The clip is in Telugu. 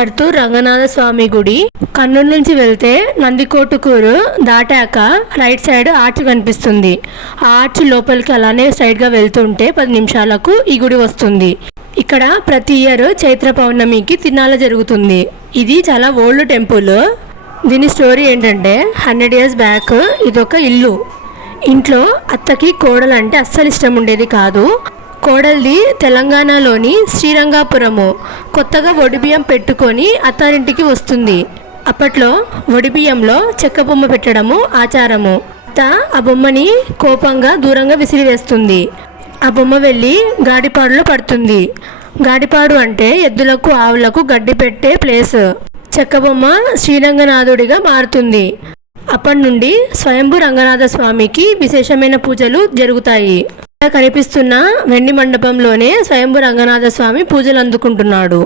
కర్తూర్ రంగనాథ స్వామి గుడి. కర్నూలు నుంచి వెళ్తే నందికోటుకూరు దాటాక రైట్ సైడ్ ఆర్చ్ కనిపిస్తుంది. ఆ ఆర్చ్ లోపలికి అలానే స్ట్రైట్గా వెళ్తుంటే 10 నిమిషాలకు ఈ గుడి వస్తుంది. ఇక్కడ ప్రతి ఇయర్ చైత్ర పౌర్ణమికి తిరునాళ్ళ జరుగుతుంది. ఇది చాలా ఓల్డ్ టెంపుల్. దీని స్టోరీ ఏంటంటే 100 years బ్యాక్ ఇదొక ఇల్లు. ఇంట్లో అత్తకి కోడలంటే అస్సలు ఇష్టం ఉండేది కాదు. కోడల్ది తెలంగాణలోని శ్రీరంగాపురము. కొత్తగా ఒడిబియ్యం పెట్టుకొని అత్తారింటికి వస్తుంది. అప్పట్లో ఒడిబియ్యంలో చెక్క బొమ్మ పెట్టడము ఆచారము. అత్త ఆ బొమ్మని కోపంగా దూరంగా విసిరివేస్తుంది. ఆ బొమ్మ వెళ్ళి గాడిపాడులో పడుతుంది. గాడిపాడు అంటే ఎద్దులకు ఆవులకు గడ్డి పెట్టే ప్లేస్. చెక్క బొమ్మ శ్రీరంగనాథుడిగా మారుతుంది. అప్పటి నుండి స్వయంభూ రంగనాథ స్వామికి విశేషమైన పూజలు జరుగుతాయి. కనిపిస్తున్న వెండి మండపంలోనే స్వయంభూ రంగనాథ స్వామి పూజలు అందుకుంటున్నాడు.